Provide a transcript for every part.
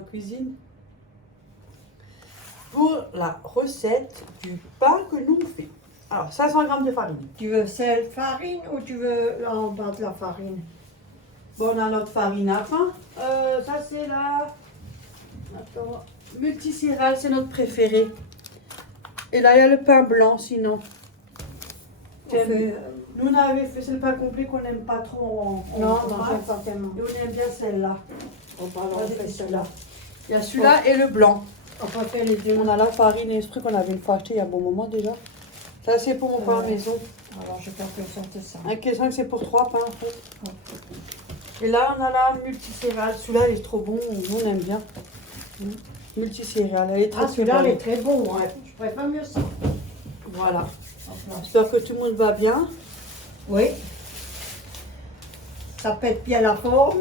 en cuisine pour la recette du pain que nous on fait. Alors, 500 g de farine. Tu veux sel, farine ou tu veux en bas de la farine? Bon, on a notre farine à pain. Ça, c'est la... Attends. Multicéréales, c'est notre préféré. Et là, il y a le pain blanc, sinon. Nous, on avait fait, c'est le pain complet qu'on n'aime pas trop Non, pâte. j'aime pas tellement. Et on aime bien celle-là. On fait cela. Il y a celui-là et le blanc. On peut faire les deux. On a la farine et ce truc qu'on avait une fois acheté il y a un bon moment déjà. Ça, c'est pour mon pain à maison. Alors, je peux faire sortir ça. Un question que c'est pour 3 pains en fait. Et là, on a la multicéréale. Celui-là, il est trop bon. Nous, on aime bien. Multicéréale. Elle est très Celui-là, bonne. il est très bon. Ouais. Je préfère mieux ça. Voilà. J'espère que tout le monde va bien. Oui. Ça pète bien la forme.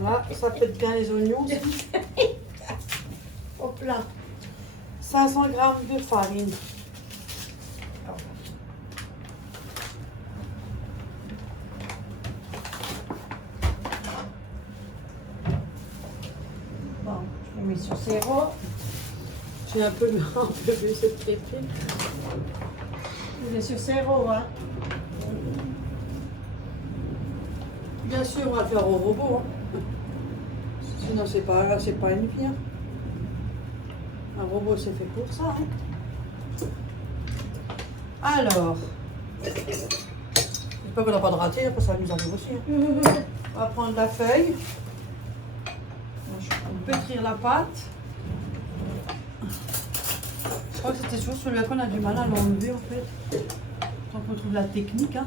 Voilà. Ça pète bien les oignons aussi. Hop là. 500 g de farine. Bon, je mets sur 0. J'ai un peu enlevé ce trépied. Je mets sur 0, hein. Bien sûr, on va le faire au robot. Hein. Sinon, c'est pas une vie. Hein. Un robot, c'est fait pour ça. Hein. Alors, j'espère qu'on n'a pas de raté, parce que ça nous arrive aussi. Hein. On va prendre la feuille. On peut pétrir la pâte. Je crois que c'était toujours celui-là qu'on a du mal à l'enlever en fait. Tant qu'on trouve la technique. Hein.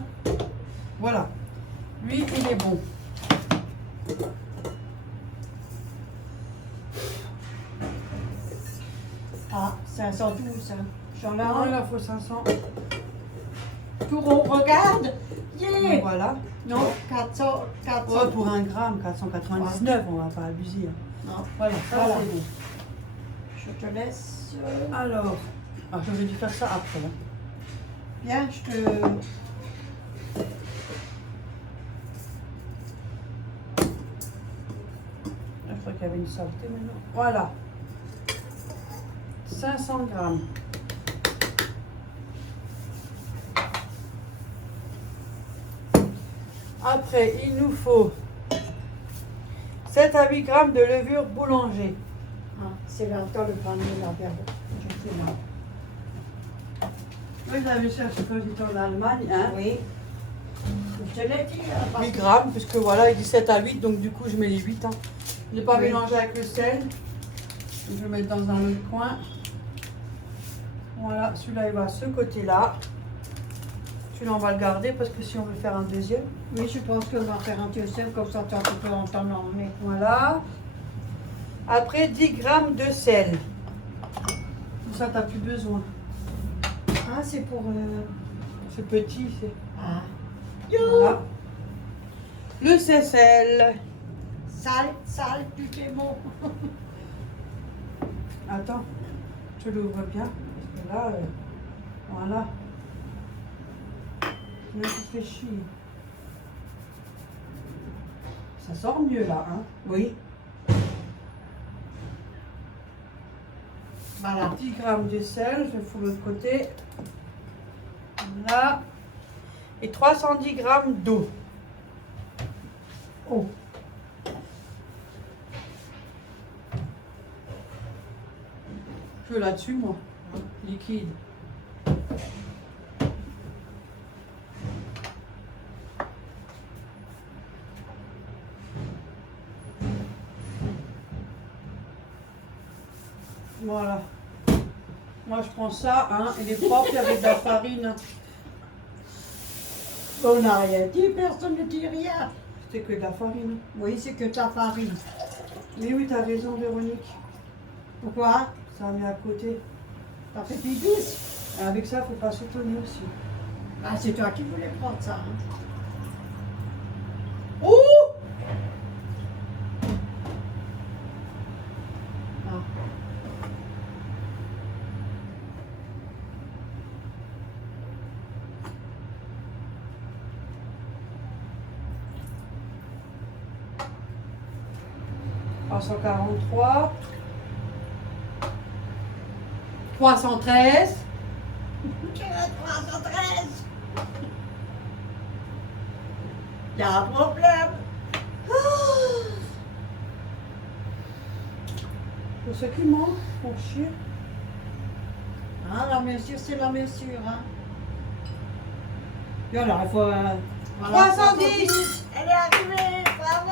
Voilà. Lui, il est bon. Ah, 512, hein. J'en ai Non, il un. en faut 500. Tout rond, regarde. Yeah. Voilà. Non, 400. Ouais, pour 1 gramme, 499, on va pas abuser. Hein. Non. Voilà, ça Voilà. c'est bon. Je te laisse. Alors, j'aurais dû faire ça après. Hein. Bien, je te. Je crois qu'il y avait une saleté maintenant. Voilà. 500 grammes. Après, il nous faut 7 à 8 grammes de levure boulanger. Ah, c'est là, dans le panier, là, vers le. Je fais là. Oui, je l'avais cherché quand j'étais en Allemagne. Hein. Oui. Je te l'ai dit. Hein, parce 8 que- grammes, puisque voilà, il dit 7 à 8, donc du coup, je mets les 8. Hein. Je ne l'ai pas Oui. mélangé avec le sel. Donc, je vais le mettre dans un autre coin. Voilà, celui-là, il va à ce côté-là. Celui-là, on va le garder parce que si on veut faire un deuxième. Oui, je pense qu'on va faire un deuxième, comme ça, tu peux entendre l'emmener. Voilà. Après, 10 grammes de sel. Tout ça, tu n'as plus besoin. Ah, c'est pour. C'est petit, c'est. Ah. Voilà. Le sel. Sale, tu fais bon. Attends, je l'ouvre bien. Parce que là, voilà. Là, tu fais chier. Ça sort mieux là, hein? Oui. Voilà. 10 grammes de sel, je le fous de l'autre côté. Là. Et 310 grammes d'eau. Oh. Je veux là-dessus, moi. Liquide. Voilà. Moi, je prends ça, hein. Il est propre avec de la farine. On n'a rien dit, personne ne dit rien. C'était que de la farine. Oui, c'est que ta farine. Mais oui, t'as raison, Véronique. Pourquoi? Ça met à côté. T'as fait du 10. Avec ça, faut pas s'étonner aussi. Ah, c'est toi qui voulais prendre ça. Hein. Ouh! Ah. 343. 313. Tu as 313. Il y a un problème. Pour ceux qui mentent, pour chier. Hein, la mesure, c'est la mesure. Hein. Et alors, il faut... voilà, 310. Elle est arrivée, bravo.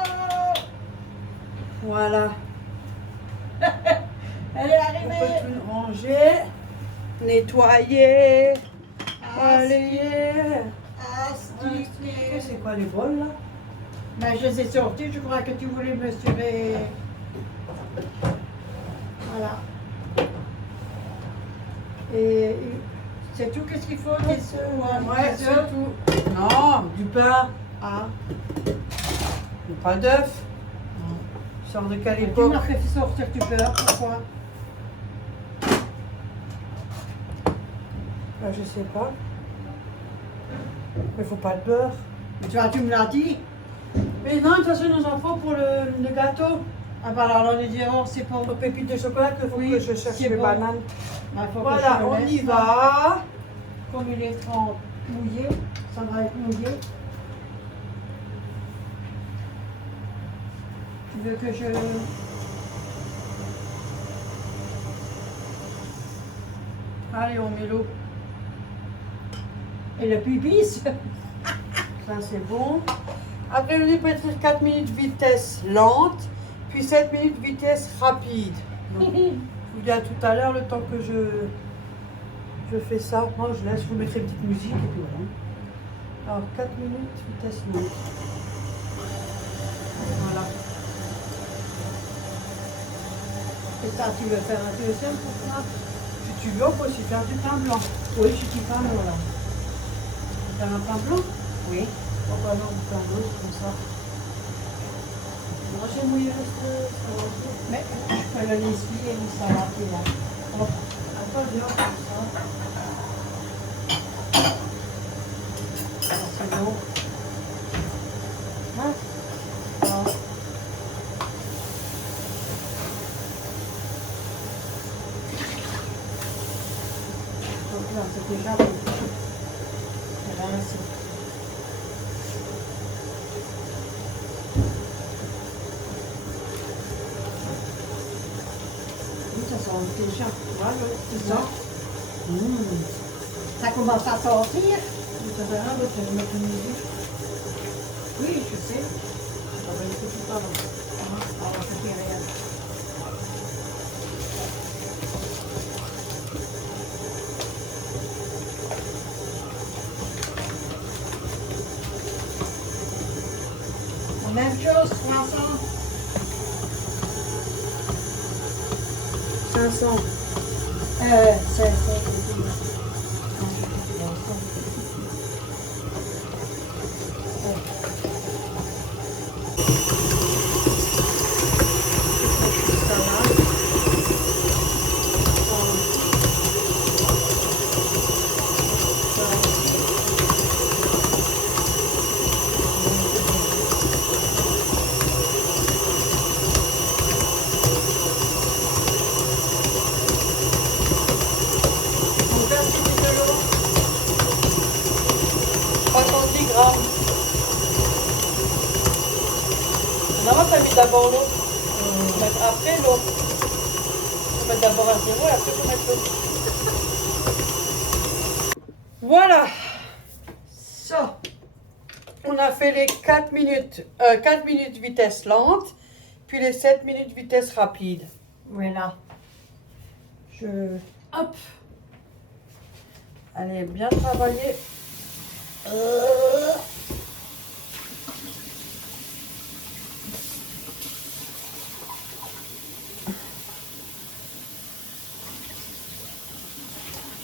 Voilà. Elle est On arrivée. peut tout ranger, nettoyer, balayer. Astiquer. C'est quoi les bols là? Ben, je les ai sortis, je crois que tu voulais mesurer. Voilà. Et c'est tout, qu'est-ce qu'il faut? Des œufs ou un Ouais, des c'est œufs? tout. Non, du pain. Ah. Et pas d'œuf. Sors de quelle Tu époque? m'as fait sortir du beurre, pourquoi? Je sais pas. Mais faut pas de beurre. Tu me l'as dit. Mais non, de toute façon, nous en faut pour le gâteau. Ah bah alors on est dit, oh, c'est bon. Aux pépites de chocolat qu'il faut Oui, que je cherche c'est les bon. bananes. Bah, faut que Voilà, je le on laisse, y là. va. Comme il est mouillé, ça va être mouillé. Tu veux que je... Allez, on met l'eau. Et le pubis? Ça, c'est bon. Après, je vais pétrir 4 minutes vitesse lente, puis 7 minutes vitesse rapide. Donc, je vous dis à tout à l'heure, le temps que je fais ça. Moi, je laisse, je vous mettrai une petite musique et puis voilà. Alors, 4 minutes vitesse lente. Voilà. Et ça, tu veux faire un deuxième pour toi? Si tu veux, on peut aussi faire du pain blanc. Oui, je dis pas moi là. Faire un pain blanc? Oui. Oh bah non, du pain blanc, c'est comme ça. Moi, j'ai mouillé le feu. Mais je peux le laisser et ça va puis là. Hop. Attends, viens, comme ça. Ça, c'est bon. Hein? Ah. Donc là, c'est déjà bon. Et là, c'est... Oui, ça sent déjà. Voilà, c'est ça. Ça commence à sortir. Ça fait rien d'autre, je vais mettre une musique. Oui, je sais. Ça va être tout pas long. Alors, je dis rien. La même chose, 300. 500. 500. On fait un petit peu de l'eau. 70 grammes. Normalement, tu as mis d'abord l'eau. Faut mettre après l'eau. Faut mettre d'abord à zéro et après faut mettre l'eau. Voilà. Ça. On a fait les 4 minutes vitesse lente, puis les 7 minutes vitesse rapide. Voilà. Hop. Allez, bien travailler.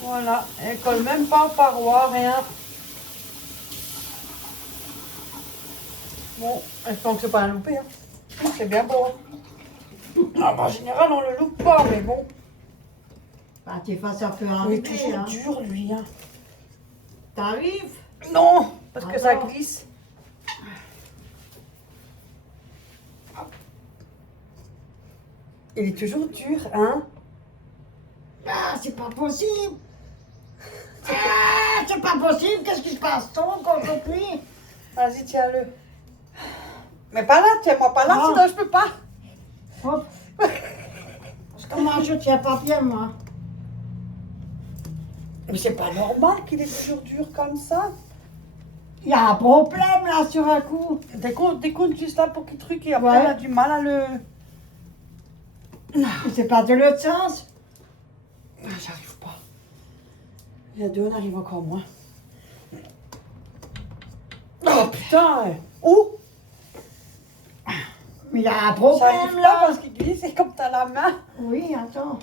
Voilà, elle colle même pas aux parois, rien. Bon, j'espère que c'est pas un loupé. Hein. C'est bien beau. Hein. Ah, bah, en général, on le loupe pas, mais bon. Bah, des fois, ça peut Il est arriver. toujours Hein. dur, lui. Hein. T'arrives? Non, parce que ça Alors. glisse. Il est toujours dur, hein? Ah, c'est pas possible. Ah, c'est pas possible. Qu'est-ce qui se passe donc aujourd'hui? Vas-y, tiens-le. Mais pas là, tiens-moi pas là, Ah. sinon je peux pas. Hop. Parce que moi, je tiens pas bien, moi. Mais c'est pas normal qu'il est toujours dur comme ça. Il y a un problème là sur un coup. Décompte juste là pour qu'il truc et après Ouais. on a du mal à le... C'est pas de l'autre sens. Ah, j'arrive pas. Il y a deux, on arrive encore moins. Oh putain! Où? Mais il y a un J'arrive problème pas là. parce qu'il glisse et comme t'as la main. Oui, attends.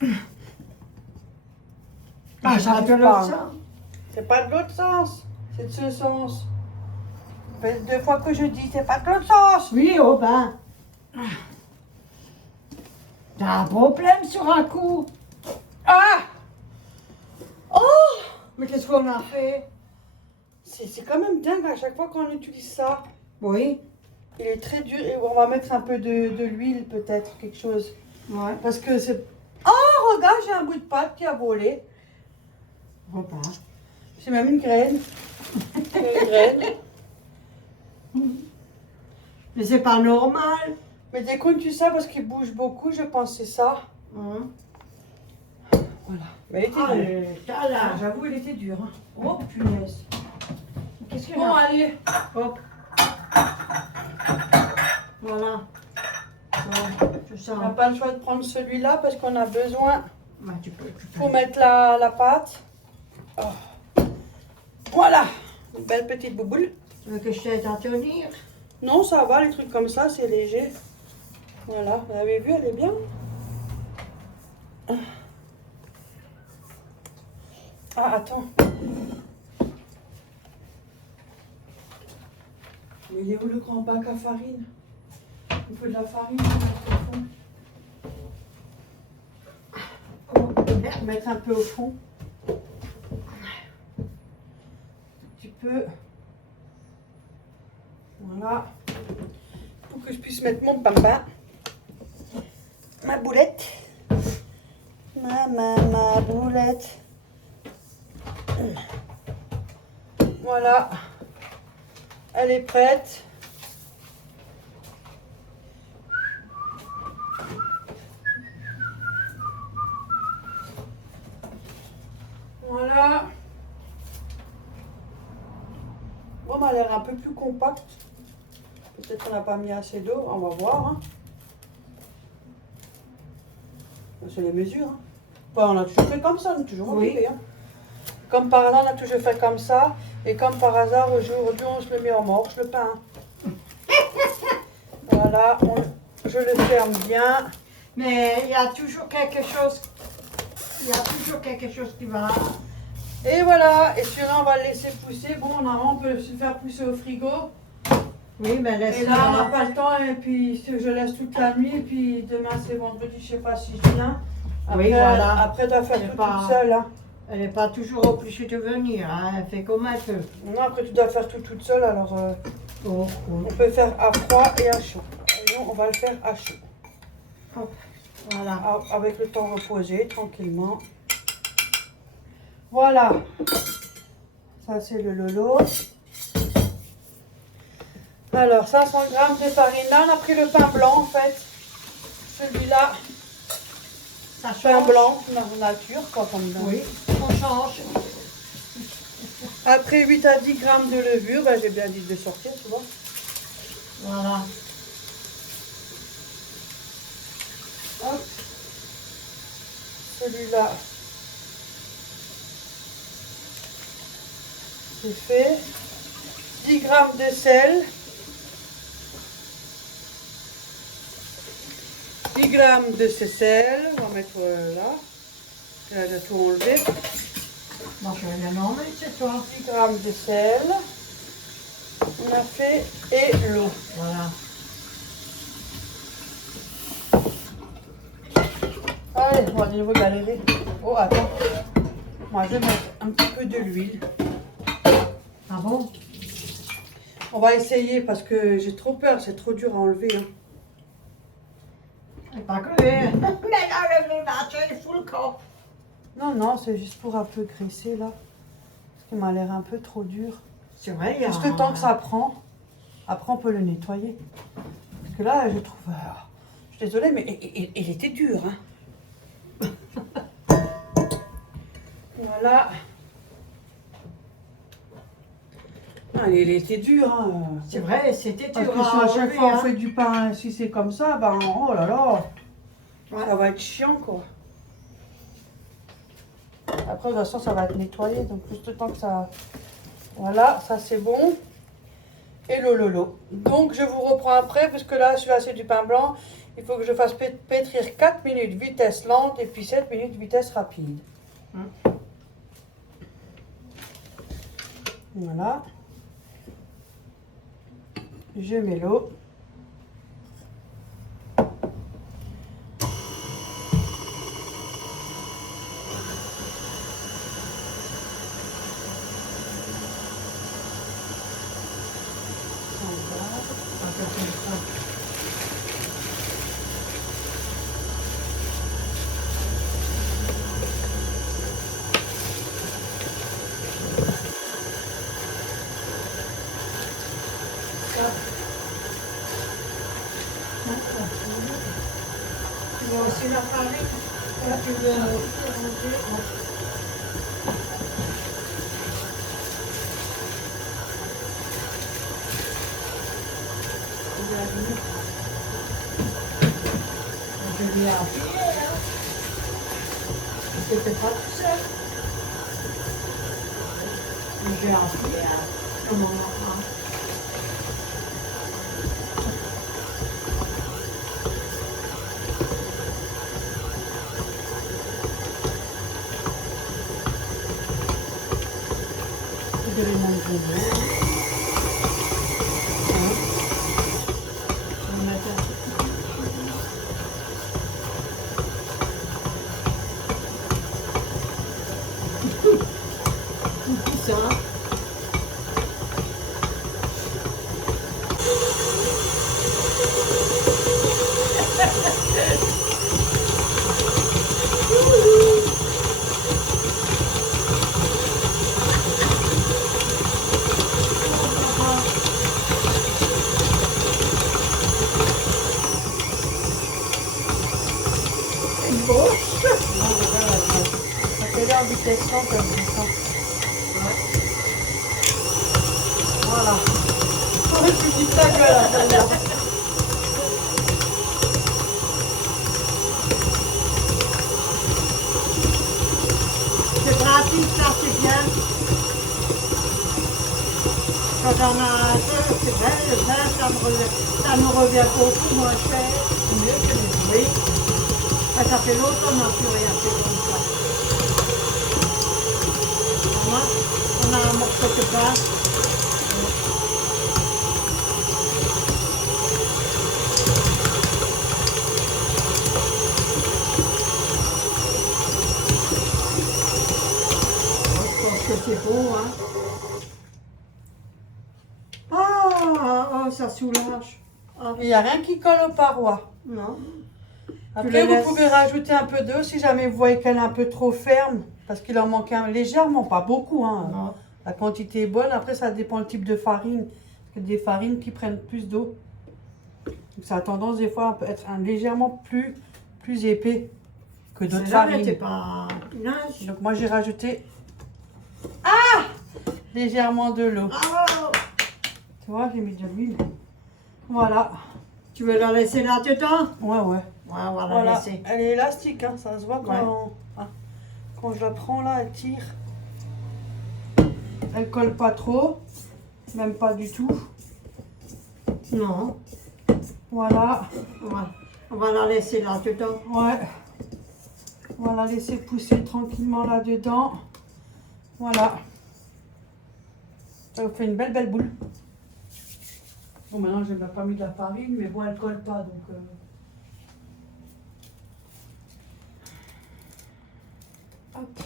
Ah, C'est pas j'arrive de l'autre pas. sens. C'est pas de l'autre sens. C'est de ce sens. Ça fait 2 fois que je dis, c'est pas de l'autre sens. Oui, oh ben. T'as un problème sur un coup. Ah! Oh! Mais qu'est-ce qu'on a fait? C'est quand même dingue à chaque fois qu'on utilise ça. Oui. Il est très dur et on va mettre un peu de l'huile peut-être, quelque chose. Ouais. Parce que c'est... Oh, regarde, j'ai un bout de pâte qui a volé. Oh ben. C'est même une graine. C'est une graine. Mais c'est pas normal. Mais décompte-tu ça parce qu'il bouge beaucoup, je pense que c'est ça. Hein? Voilà. Mais il était dur. Allez, t'as là. J'avoue, il était dur. Hein. Oh punaise. Qu'est-ce qu'il y Bon, a? allez. Hop. Voilà. Bon, c'est On n'a ça. pas le choix de prendre celui-là parce qu'on a besoin Bah, tu peux. pour mettre la pâte. Oh. Voilà. Une belle petite bouboule. Tu veux que je t'aide à tenir? Non, ça va, les trucs comme ça, c'est léger. Voilà, vous avez vu, elle est bien. Ah, attends. Mais il est où le grand bac à farine? Il faut de la farine pour mettre au fond. Oh, merde. Mettre un peu au fond. Un petit peu. Voilà. Pour que je puisse mettre mon pain. Ma boulette. Ma boulette. Voilà. Elle est prête. Voilà. Bon, elle a l'air un peu plus compacte. Peut-être qu'on n'a pas mis assez d'eau. On va voir. Hein. C'est les mesures. Hein. Bon, on a toujours fait comme ça. On a toujours Oui. fait. Hein. Comme par hasard, on a toujours fait comme ça. Et comme par hasard, aujourd'hui, on se le met en morche, le pain. Voilà. Je le ferme bien. Mais il y a toujours quelque chose. Il y a toujours quelque chose qui va. Et voilà. Et celui-là, on va le laisser pousser. Bon, normalement, on peut se le faire pousser au frigo. Oui, mais laisse. Et là, on n'a pas le temps, et puis je laisse toute la nuit, et puis demain c'est vendredi, je sais pas si je viens. Après, Oui, voilà. après elle doit faire C'est tout pas- toute seule. Hein. Elle n'est pas toujours obligée de venir. Hein. Elle fait comme elle peut. Non, après tu dois faire tout toute seule, alors Oh, on peut faire à froid et à chaud. Et nous, on va le faire à chaud. oh. Voilà. Avec le temps reposé, tranquillement. Voilà. Ça, c'est le lolo. Alors, 500 grammes de farine. Là, on a pris le pain blanc, en fait. Celui-là, Ça pain change. blanc, nature, quoi, comme ça. Oui, on change. Après 8 à 10 grammes de levure, ben, j'ai bien dit de sortir, tu vois. Voilà. Hop. Celui-là, c'est fait. 10 grammes de sel. 10 grammes de ce sel. On va mettre là. Elle a tout enlevé. Bon, je vais le nommer, c'est toi. 10 grammes de sel. On a fait. Et l'eau. Voilà. Allez, on va de nouveau galérer. Oh, attends. Moi, je vais mettre un petit peu de l'huile. Ah bon? On va essayer parce que j'ai trop peur, c'est trop dur à enlever. Hein. C'est pas que mais là, le machin, il fout le corps. Non, non, c'est juste pour un peu graisser là. Parce qu'il m'a l'air un peu trop dur. C'est vrai, il y a... Juste le temps que ça prend. Après, on peut le nettoyer. Parce que là, je trouve... je suis désolée, mais il était dur. Hein. Voilà. Ah, il était dur. Hein. C'est vrai, c'était Parce dur que si à chaque enlever, fois on hein. fait du pain, si c'est comme ça, ben oh là là, Ouais. ça va être chiant quoi. Après, de toute façon, ça va être nettoyé, donc juste le temps que ça... Voilà, ça c'est bon. Et le lolo. Donc, je vous reprends après, parce que là, celui-là, c'est du pain blanc. Il faut que je fasse pétrir 4 minutes vitesse lente et puis 7 minutes vitesse rapide. Voilà. Je mets l'eau. Tu vois aussi la farine. Là, tu veux ranger. Je l'ai appuyé, hein. C'était pas tout seul. J'ai appuyé, hein. Comment on apprend? Je vais manger bien. On va mettre un petit ça. Une gauche. Ça fait l'air en vitesse lente comme ça. Voilà. Je dis ta gueule à celle-là. C'est pratique, ça, c'est bien. Quand on a un peu, c'est vrai, le vin, ça nous revient beaucoup moins cher. C'est mieux que les fruits. Ça fait longtemps qu'on n'a plus rien fait comme ça. On a un morceau de pain. Je pense que c'est bon, hein. Ah, oh, ça soulage. Ah, Il n'y a rien qui colle aux parois. non. Après, les vous laisses. pouvez rajouter un peu d'eau si jamais vous voyez qu'elle est un peu trop ferme. Parce qu'il en manque légèrement, pas beaucoup. Hein. Non. La quantité est bonne. Après, ça dépend le type de farine. Parce que des farines qui prennent plus d'eau. Donc, ça a tendance des fois à être légèrement plus épais que d'autres Celle-là farines. n'était pas linge. Donc moi, j'ai rajouté légèrement de l'eau. Bravo. Tu vois, j'ai mis de l'huile. Voilà. Tu veux la laisser là-dedans? Ouais, ouais. Ouais, on va la Voilà. laisser. Elle est élastique, hein. Ça se voit Ouais. quand je la prends là, elle tire. Elle colle pas trop. Même pas du tout. Non. Voilà. On va la laisser là-dedans. Ouais. On va la laisser pousser tranquillement là-dedans. Voilà. Ça vous fait une belle boule. Bon, maintenant, je n'ai pas mis de la farine, mais bon, elle colle pas, donc... Hop.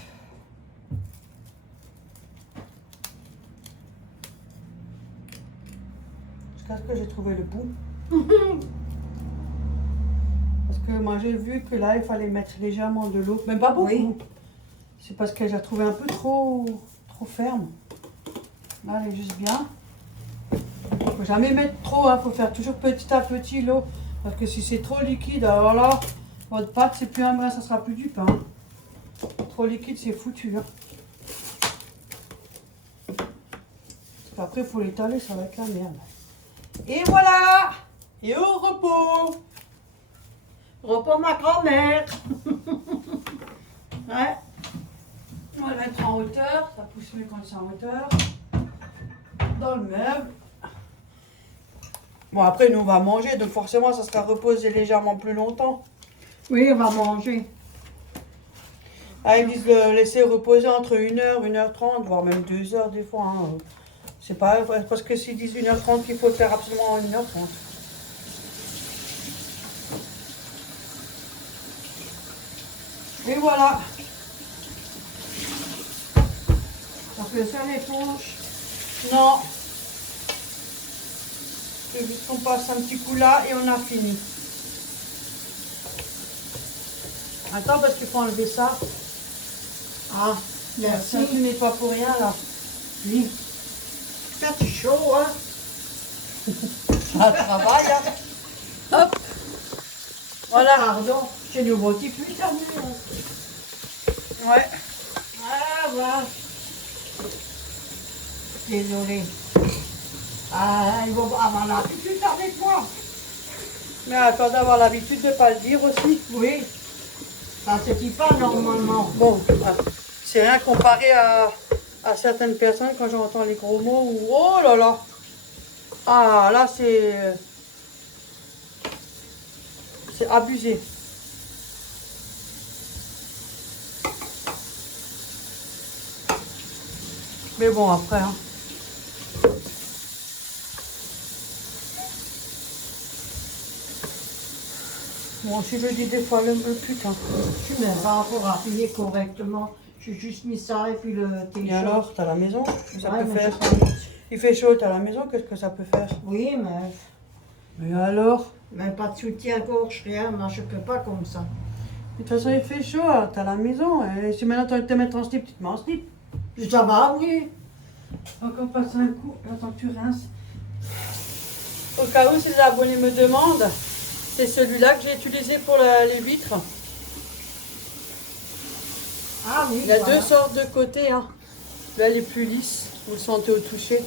Jusqu'à ce que j'ai trouvé le bout. Parce que moi j'ai vu que là il fallait mettre légèrement de l'eau, mais pas beaucoup. Oui. C'est parce que j'ai trouvé un peu trop ferme. Là elle est juste bien. Faut jamais mettre trop, hein. Faut faire toujours petit à petit l'eau. Parce que si c'est trop liquide, alors là, votre pâte c'est plus un brin, ça sera plus du pain. Trop liquide c'est foutu. Hein. Parce qu'après il faut l'étaler, ça va être la merde. Et voilà! Et au repos! Repos ma grand-mère. Ouais. On va le mettre en hauteur, ça pousse mieux quand c'est en hauteur. Dans le meuble. Bon, après, nous, on va manger, donc forcément, ça sera reposé légèrement plus longtemps. Oui, on va manger. Ah, ils disent le laisser reposer entre 1h, 1h30, voire même 2h des fois. Hein. C'est pas parce que s'ils disent 1h30 qu'il faut le faire absolument en 1h30. Et voilà. On peut faire l'éponge. Non. Je veux juste qu'on passe un petit coup là et on a fini. Attends, parce qu'il faut enlever ça. Ah, Ça merci. tu n'est pas pour rien là. Oui. C'est chaud, hein. Ça travaille. Hein. Hop. Voilà. Pardon, chez nous, petit plus ça mieux. Ouais. Ah, voilà. Désolée. Ah, ils vont avoir l'habitude avec moi. Mais attends d'avoir l'habitude de ne pas le dire aussi. Oui. Ça se dit pas normalement. Bon, c'est rien comparé à certaines personnes quand j'entends les gros mots ou oh là là. Ah là c'est abusé. Mais bon après hein. Moi aussi je dis des fois le putain. Je suis même pas encore appuyé correctement. J'ai juste mis ça et puis le Et téléphone. alors, t'as la maison? Qu'est-ce que ça Ouais, peut mais faire? je sais pas. Il fait chaud, t'as la maison, qu'est-ce que ça peut faire? Oui, Mais alors? mais pas de soutien-gorge, rien. Moi, je peux pas comme ça. De toute façon, il fait chaud, hein, t'as la maison. Et si maintenant tu as envie de te mettre en slip, tu te mets en slip. Ça va, oui. Encore passer un coup, attends que tu rinces. Au cas où, si les abonnés me demandent, c'est celui-là que j'ai utilisé pour les vitres. Ah oui, Il y a voilà. deux sortes de côtés. Hein. Là, les plus lisses, vous le sentez au toucher.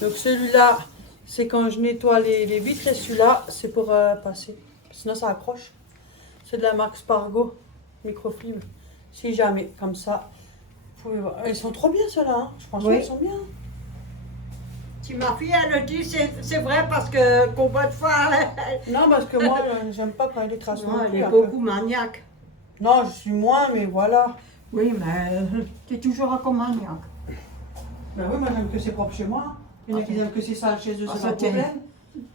Donc celui-là, c'est quand je nettoie les vitres et celui-là, c'est pour passer. Sinon, ça accroche. C'est de la marque Spargo, microfibre. Si jamais, comme ça, vous pouvez voir. Ils sont trop bien ceux-là. Hein. Franchement, Oui. ils sont bien. Si ma fille, elle le dit, c'est vrai parce que combien de fois, Non, parce que moi, j'aime pas quand il y a des traces. non, non elle plus, est un peu. beaucoup maniaque. Non, je suis moins, mais voilà. Oui, mais t'es toujours un comme maniaque. Ben oui, moi j'aime que c'est propre chez moi. Il y en a qui aiment que c'est sale chez eux, Ah, c'est ça, pas tiens. problème.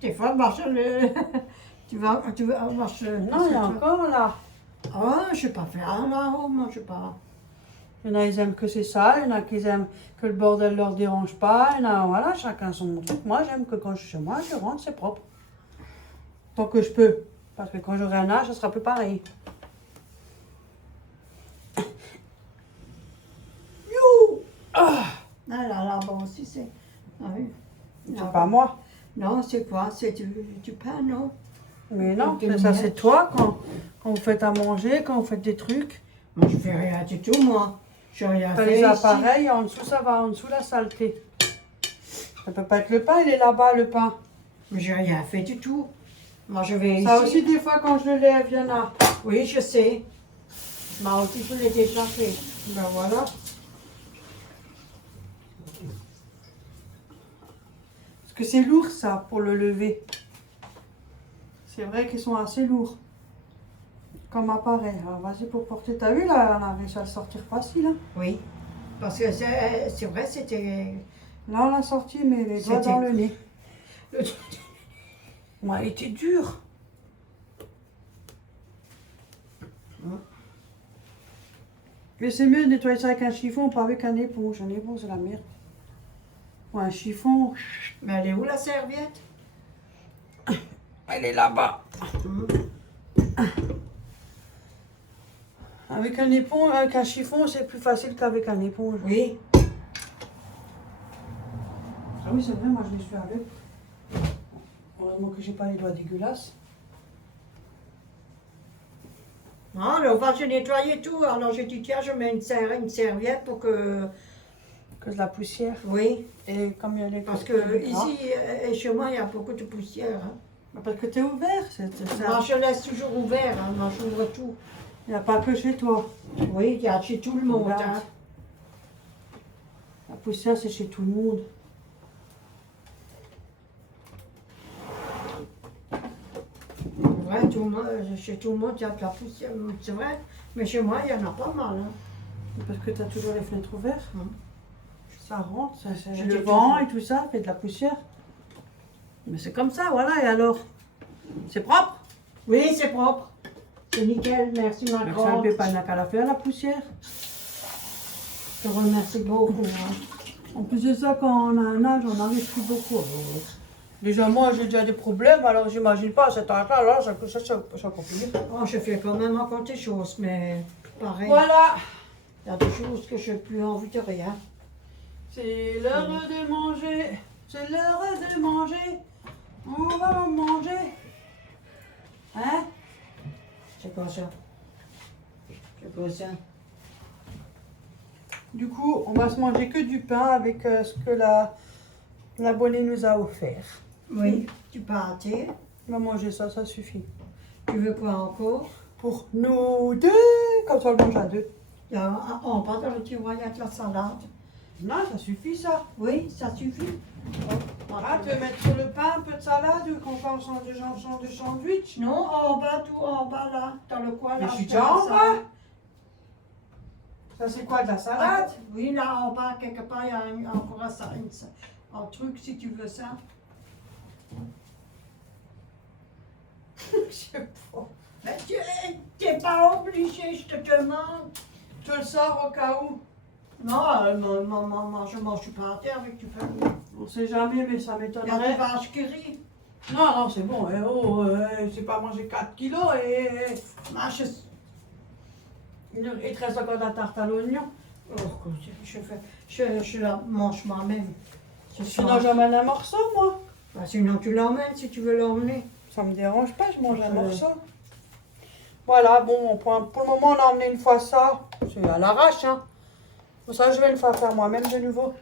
Des fois, marche le... tu vas marcher. Non, il y a encore là. Ah, je sais pas faire là-haut, moi, je sais pas. Il y en a, ils aiment que c'est sale, il y en a qui aiment que le bordel leur dérange pas. Il y en a, voilà, chacun son truc. Moi, j'aime que quand je suis chez moi, je rentre, c'est propre. Tant que je peux. Parce que quand j'aurai un âge, ça sera plus pareil. You ah, Ah là, là-bas aussi, c'est... Ah oui. c'est pas moi. Non, c'est quoi? C'est du pain, non? Mais non, Et ça le c'est toi quand vous faites à manger, quand vous faites des trucs. Moi, je fais rien du tout, moi. Je n'ai rien T'as fait les ici. appareils, en dessous ça va, en dessous la saleté. Ça peut pas être le pain, il est là-bas le pain. Mais j'ai rien fait du tout. Moi, je vais Ça ici. aussi des fois quand je le lève, il y en a. Oui, je sais. Moi aussi, je l'ai déjà fait. Ben voilà. Parce que c'est lourd ça pour le lever. C'est vrai qu'ils sont assez lourds. Comme appareil. Alors vas-y pour porter. T'as vu là, on a réussi à le sortir facile. Hein. Oui. Parce que c'est vrai, c'était... Là on l'a sorti mais les doigts C'était- dans le nez. Moi, elle était dure. Mais c'est mieux de nettoyer ça avec un chiffon, pas avec un éponge. Un éponge, c'est la merde. Ou un chiffon. Mais elle est où, la serviette? Elle est là-bas. Avec un éponge, avec un chiffon, c'est plus facile qu'avec un éponge. Oui. Ah oui, c'est vrai, moi je les suis avec. Heureusement que j'ai pas les doigts dégueulasses. Ah, là, on va se nettoyer tout. Alors j'ai dit, tiens, je mets une serviette pour que... Que de la poussière. Oui, Et comme il y a les... parce que ici, chez moi, il y a beaucoup de poussière. Hein. Parce que t'es ouvert, c'est ça. Moi, je laisse toujours ouvert, hein. Moi, j'ouvre tout. Il n'y a pas que chez toi. Oui, il y a chez tout le monde. Regarde. Hein. La poussière, c'est chez tout le monde. Ouais, tout le monde, chez tout le monde, il y a de la poussière. C'est vrai, mais chez moi, il y en a pas mal. Hein. Parce que tu as toujours les fenêtres ouvertes. Ça rentre, Je le l'ai vent toujours. et tout ça, fait de la poussière. Mais c'est comme ça, voilà, et alors? C'est propre? Oui, c'est propre. C'est nickel, merci ma Mais ça grande. ne fait pas qu'à la faire, la poussière. Je te remercie beaucoup. Hein. En plus de ça, quand on a un âge, on n'arrive plus beaucoup. Déjà, moi, j'ai déjà des problèmes, alors j'imagine pas à cet âge-là, alors ça compliqué. Oh, je fais quand même encore des choses, mais pareil. Voilà, Il y a des choses que je n'ai plus envie de rien. c'est l'heure de manger. C'est l'heure de manger. On va manger. Hein? C'est quoi ça? C'est quoi ça? Du coup, on va se manger que du pain avec ce que l'abonné nous a offert. Oui, du pâté. On va manger ça, ça suffit. Tu veux quoi encore? Pour nous deux, comme ça on le mange à deux. Il y a en bas dans le tiroir, il y a de la salade. Non, ça suffit ça. Oui, ça suffit. Ah, tu veux mettre sur le pain un peu de salade ou qu'on fasse de sandwich? Non, en bas, tout en bas là, dans le coin là. Mais je suis fais déjà la en salade. bas. Ça c'est quoi, de la salade? Oui, là en bas, quelque part, il y a encore un truc si tu veux ça. Je sais pas. Mais tu n'es pas obligé, je te demande. Tu le sors au cas où. Non, maman, je mange du pâté avec du pain. On sait jamais, mais ça Il y a des m'étonnerait. vaches qui rient. Non, non, c'est bon. C'est pas manger 4 kilos et Moi, il te reste encore de la tarte à l'oignon. je la mange moi-même. Sinon, j'emmène un morceau, moi. Bah, sinon, tu l'emmènes si tu veux l'emmener. Ça me dérange pas, je mange un morceau. Voilà, bon, pour le moment, on a emmené une fois ça. C'est à l'arrache, hein. Pour ça, je vais le faire moi-même de nouveau.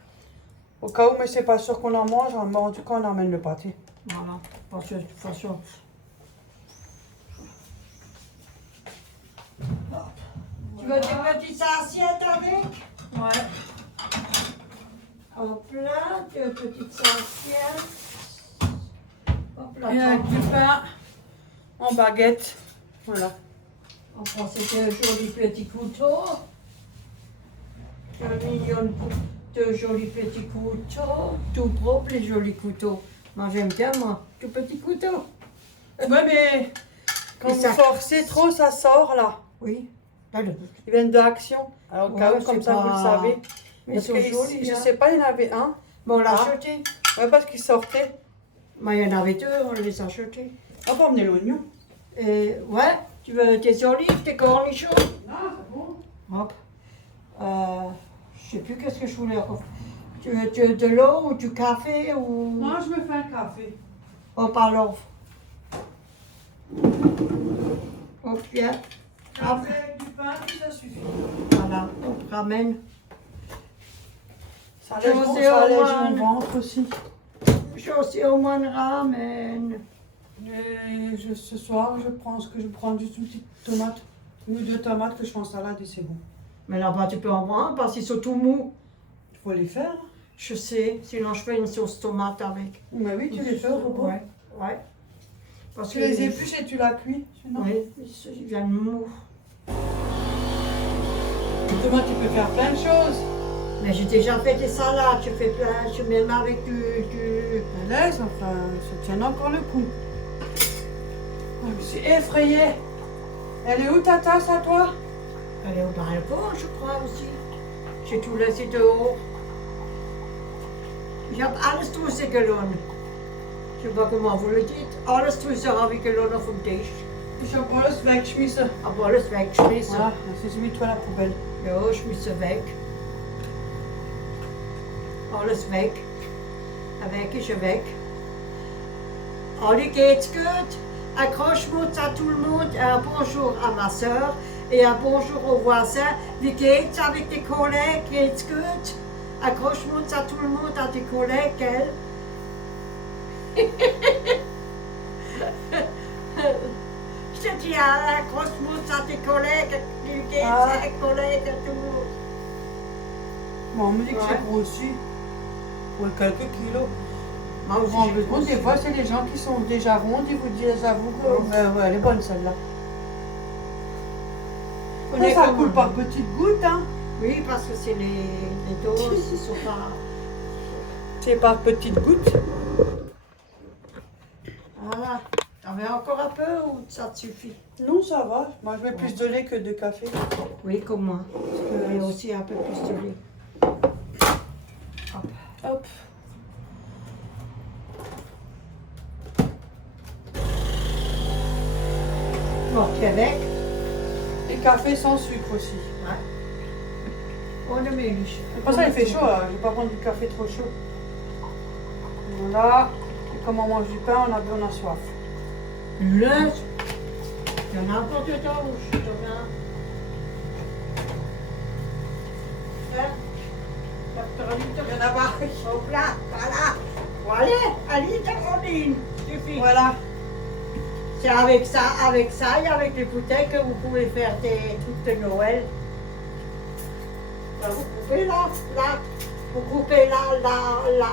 Au cas où, mais c'est pas sûr qu'on en mange. En tout cas, on emmène le pâté. Voilà, parce que de toute façon. Tu veux des petites assiettes avec? Ouais. Hop là, deux petites assiettes. Hop là, Et avec du pain en baguette. Voilà. on prend ces deux jolis petits couteaux. Deux jolis petits couteaux. Tout propre, les jolis couteaux. Moi, j'aime bien, moi. Tout petit couteau. Ouais, mais quand Et vous ça- forcez trop, ça sort là. Oui. Là, Ils viennent de Action. Alors, au cas Ouais, où, comme c'est ça, vous le pas- savez. Mais ils Parce sont que jolis. je hein. sais pas, il y en avait un. Bon, on l'a Ah. acheté. Ouais, parce qu'il sortait. Moi, il y en avait deux, on les a achetés. On va emmener l'oignon. Et ouais, tu veux tes olives, tes cornichons? Non, c'est bon. Hop. Je sais plus qu'est-ce que je voulais. Tu veux de l'eau ou du café ou. Moi, je me fais un café. Hop alors. Hop, bien. Café avec du pain, puis ça suffit. Voilà, on ramène. Ça Je allège sais, au moins. mon ventre aussi. Je aussi au moins ramène. Et ce soir, je prends juste une petite tomate. Une ou deux tomates que je fais en salade et c'est bon. Mais là-bas, tu peux en prendre parce qu'ils sont tout mous. Il faut les faire. Je sais, sinon je fais une sauce tomate avec. Mais oui, tu les fais au robot. Ouais, ouais. Parce Tu les épluches et tu la cuis. Sinon. Oui, ils viennent mous. Les tomates, tu peux faire plein de choses. Mais j'ai déjà fait des salades, je fais plein, je mets même avec du... Et là, ça tient encore le coup. Ah, je me suis effrayée. Elle est où ta tasse à toi? Elle est au balcon, je crois aussi. J'ai tout laissé dehors. Ich habe alles durchgelassen. Je sais pas comment vous le dites. Alles durchgehauen auf dem Tisch. Ich habe alles weggeschmissen. Aber alles weggeschmissen. Voilà, c'est mis toi à la poubelle. Ja, schmissen weg. Alles weg. Weg ist er weg. Allez, geht's gut? Un grand schmutz à tout le monde, un bonjour à ma soeur et un bonjour aux voisins. Wie geht's avec tes collègues? Geht's gut? Un grand schmutz à tout le monde, à tes collègues, gell? Je te dis un gros schmutz à tes collègues. Wie geht's Ah. à tes collègues, à tout le monde? Bon, on me dit que Ouais. j'ai grossi. Ouais, quelques kilos. Moi Vous aussi, vous rendez j'ai compte, des grossi. fois, c'est des gens qui sont déjà ronds, ils vous disent, j'avoue que ouais, elle est bonne celle-là. On est Ça comme- coule par petites gouttes, hein. Oui, parce que c'est les doses, ils sont pas... C'est par petites gouttes. Voilà. T'en veux encore un peu ou ça te suffit? Non, ça va. Moi, je mets plus de lait que de café. Oui, comme moi. Je mets aussi un peu plus de lait. Hop. Hop. Bon, tu es avec? Et café sans sucre aussi. Ouais. On le mélange. Après ça, il fait chaud, hein. Je vais pas prendre du café trop chaud. Voilà. Et comme on mange du pain, on a soif. Le... Il y en a encore dedans ou je te mets Hein? Docteur Lita, il y en a pas. Hop là, voilà. Voilà, allez, t'en une. Suffit. Voilà. C'est avec ça et avec les bouteilles que vous pouvez faire des trucs de Noël. Là, vous coupez là, vous coupez là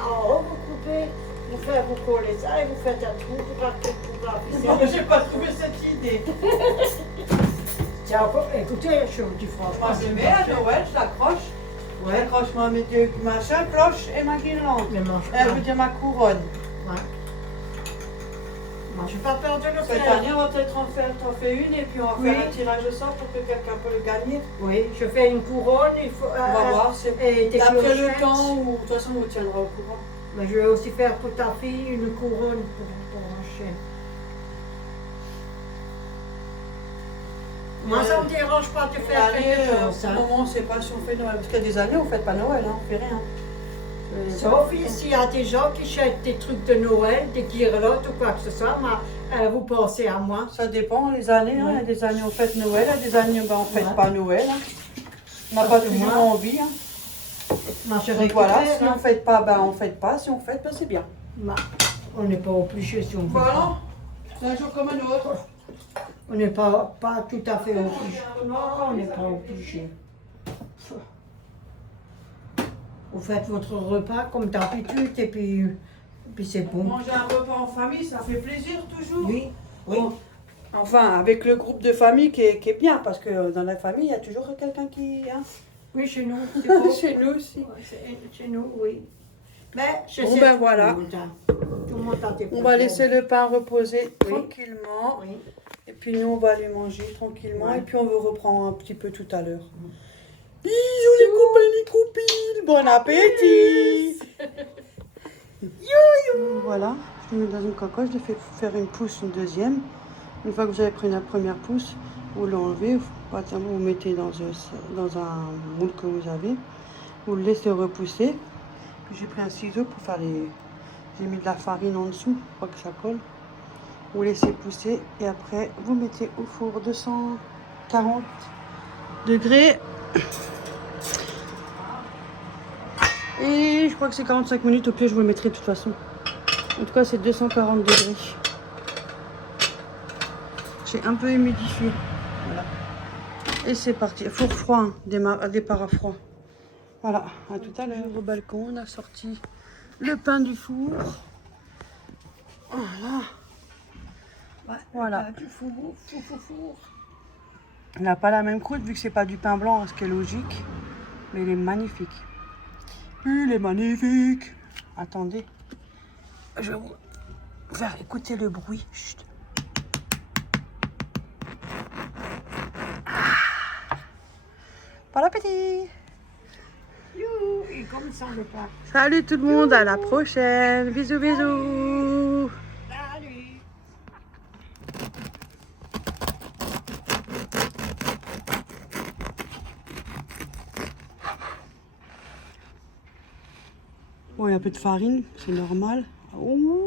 en haut, vous coupez, vous collez ça et vous faites un trou pour afficher. Non, j'ai pas trouvé cette idée. Tiens, écoutez, je vous dis franchement. Moi, je mets à Noël, je l'accroche. Ouais. J'accroche moi mes deux machins, cloche et ma guirlande. Ne mange pas. Elle veut dire ma couronne. Ouais. Moi, j'ai pas peur de le Cette faire. année, on va peut-être en fais une et puis on va Oui. faire un tirage au sort pour que quelqu'un peut le gagner. Oui, je fais une couronne, il faut. On va voir. C'est Et des d'après le clochettes. temps ou de toute façon, on vous tiendra au courant. Mais je vais aussi faire pour ta fille une couronne pour un chien. Moi, ça ne me dérange pas de faire quelque chose. Au Hein. moment, on ne sait pas si on fait Noël. Parce qu'il y a des années, on ne fait pas Noël, hein, on ne fait rien. Sauf s'il y a des gens qui cherchent des trucs de Noël, des guirlandes ou quoi que ce soit, mais, vous pensez à moi. Ça dépend les années. Hein. Il y a des années, on fête Noël. Il y a des années, on ne fête Ouais. pas Noël. Hein. On n'a Parce pas que toujours moi, envie. Hein. Moi, je Donc voilà, récupère, si on hein. ne fête pas, ben on ne fête pas. Si on fête, ben c'est bien. Bah, on n'est pas obligé si on veut. Voilà. C'est un jour comme un autre. On n'est pas tout à fait obligé. Non, on n'est pas obligé. Vous faites votre repas comme d'habitude et puis c'est bon. Manger un repas en famille, ça fait plaisir toujours. Oui, oui. Bon. Enfin, avec le groupe de famille qui est bien, parce que dans la famille, il y a toujours quelqu'un qui... Hein. Oui, chez nous, c'est beau. Chez nous aussi. Ouais, chez nous, oui. Mais je Bon, sais ben tout voilà. le monde, hein. Tout le monde a des On va problèmes. laisser le pain reposer Oui. tranquillement. Oui. Et puis nous, on va aller manger tranquillement. Ouais. Et puis on veut reprendre un petit peu tout à l'heure. Bisous les copains, les copines. Bon appétit. Voilà, je l'ai mis dans une cocotte. Je fais faire une pousse, une deuxième. Une fois que vous avez pris la première pousse, vous l'enlevez. Vous mettez dans un moule que vous avez. Vous le laissez repousser. Puis j'ai pris un ciseau pour faire les... J'ai mis de la farine en dessous pour pas que ça colle. Vous laissez pousser et après vous mettez au four 240 degrés. Et je crois que c'est 45 minutes. Au pire, je vous le mettrai de toute façon. En tout cas, c'est 240 degrés. J'ai un peu humidifié. Voilà. Et c'est parti. Four froid, hein, départ à froid. Voilà, à tout à l'heure. Au balcon, on a sorti le pain du four. Voilà. Ouais, Voilà. Du four. Il n'a pas la même croûte vu que c'est pas du pain blanc, ce qui est logique. Mais il est magnifique. Il est magnifique. Attendez. Je vais vous faire écouter le bruit. Chut. Bon appétit. You, et comme ça, le pain. Salut tout le monde, à la prochaine. Bisous, bisous. Salut. Bon, il y a un peu de farine, c'est normal. Ouh,